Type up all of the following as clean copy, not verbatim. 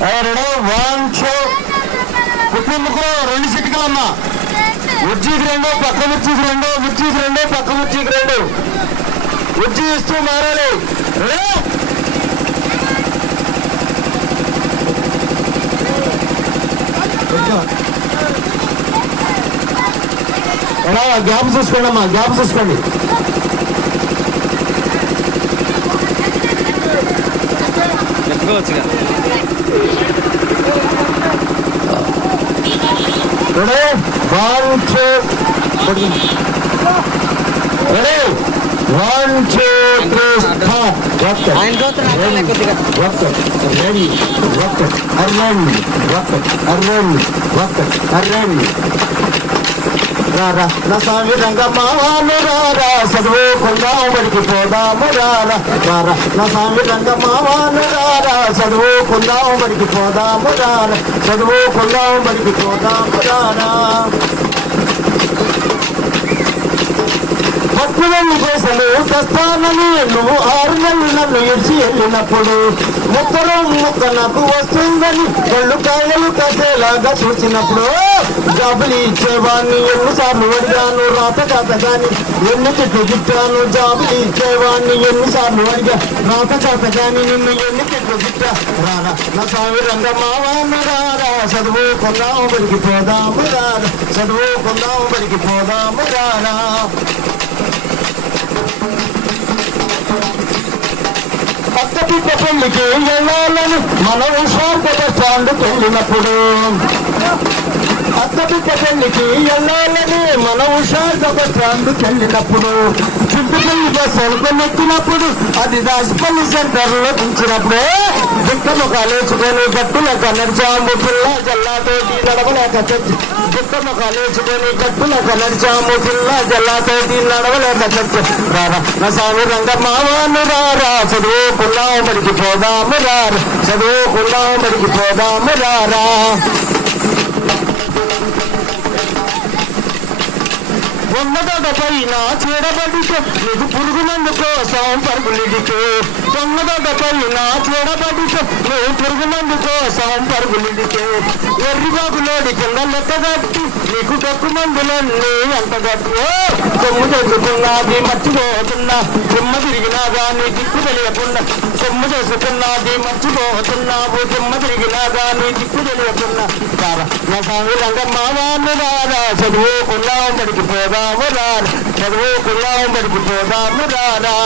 One two కుటుంబకు 2 చిటికలమ్మా. ఉజ్జీకి 2, పక్క ఉజ్జీకి 2, ఉజ్జీకి 2, పక్క ఉజ్జీకి 2. ఉజ్జి ఇస్తూ మారాలి. గ్యాప్ చూసుకోండి అమ్మా, గ్యాప్ చూసుకోండి. చెప్పుకోవచ్చుగా. One two one two ready రారా నా స్వామి రంగమావాను రారా చదువుకుందాం బడికి పోదాము రారా. రారా నా స్వామి రంగమావాను రారా చదువుకుందాం బడికి పోదాము రారా. చదువుకుందాం బడికి పోదాము రారా. పట్టుదల చేసలు ప్రస్థానని నువ్వు 6 నెలలు నన్ను ఇడిచి వెళ్ళినప్పుడు ముక్క నాకు వస్తుందని కళ్ళు కాయలు కసేలాగా చూసినప్పుడు జాబులు ఇచ్చేవాడిని ఎన్నిసార్లు అడిగాను రాత కాత కానీ ఎన్ని చెట్లు తిట్టాను. జాబులు ఇచ్చేవాడిని ఎన్నిసార్లు అడిగా రాత కాత కానీ నిన్ను ఎన్ని చెట్లు తిట్టా. రారా నా స్వామి రంగమావాను రారా చదువుకుందాం బడికి పోదాము రారా. చదువుకుందాం బడికి పోదాము రారా. అత్తపిట్ట పెళ్లికి వెళ్ళాలని మనం శాంతత స్టాండ్కి వెళ్ళినప్పుడు అత్తపిట్ట పెళ్లికి వెళ్ళాలని మనం శాంతత స్టాండ్కి వెళ్ళినప్పుడు చుట్టుపల్లి బస్సు అనుకున్నప్పుడు అది దాచిపల్లి సెంటర్లో దించినప్పుడు దుఃఖము కాలేసుకొని గట్టుల కనర్చాము పిల్ల జల్లాతోటి నడవలేక చచ్చి. దుఃఖము కాలేసుకొని గట్టుల కనర్చాము పిల్ల జల్లాతోటి నడవలేక చచ్చి. రారా నా స్వామి రంగమావాను రారా చదువుకున్నాం బడికి పోదాము రారా. చదువుకున్నాం బడికి పోదాము రారా. ఉన్నదొకపైన చూడబడితే నీకు పురుగు మందు కోసం పరుగులిడితే. ఉన్నదొకపైన చూడబడితే నువ్వు పురుగు మందు కోసం పరుగులిడితే. ఎర్రిబాబులోడి కింద లెక్కగట్టి నీకు డొక్కు మందులన్నీ అంతగట్టు. కొమ్ము చేసుకున్నది మర్చిపోతున్నా దిమ్మ తిరిగినా గానీ దిక్కు తెలియకుండా. కొమ్ము చేసుకున్నది మర్చిపోతున్నావు దిమ్మ తిరిగినా గానీ దిక్కు తెలియకుండా. రారా నా స్వామి రంగమావాను రారా చదువుకున్నాం బడికి పోదాము రారా. చదువుకున్నాం బడికి పోదాము రారా.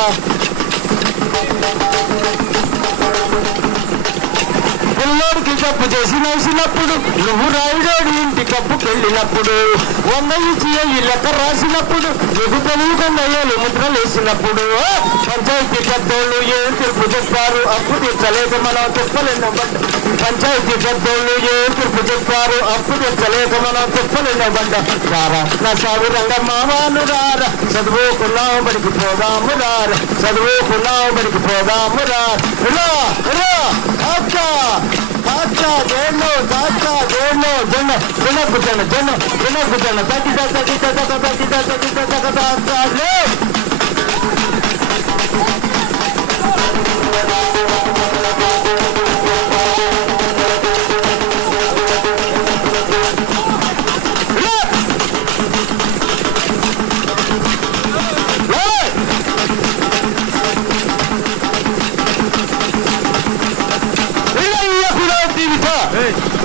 పిల్లోడికి కప్పు చేసి నవ్వుసినప్పుడు నువ్వు రాయుడోడి ఇంటి కప్పుకి వెళ్ళినప్పుడు 100 ఇచ్చి లెక్క రాసినప్పుడు నీకు తెలియకుండా ఏళ్ళు ముద్రలు వేసినప్పుడు పంచాయతీ పెద్దోళ్ళు ఏం తీర్పు చెప్పారు అప్పు తీర్చలేక మనం చెప్పలేను. బట్ పంచాయతీ పెద్దోళ్ళు ఏం తీర్పు చెప్పారు అప్పు తీర్చలేక మనం చెప్పలేను. బట్ట రారా నా స్వామి రంగమావాను రారా చదువుకున్నాం బడికి పోదాము రారా. చదువుకున్నాం బడికి పోదాము రారా. జొన్న Hey!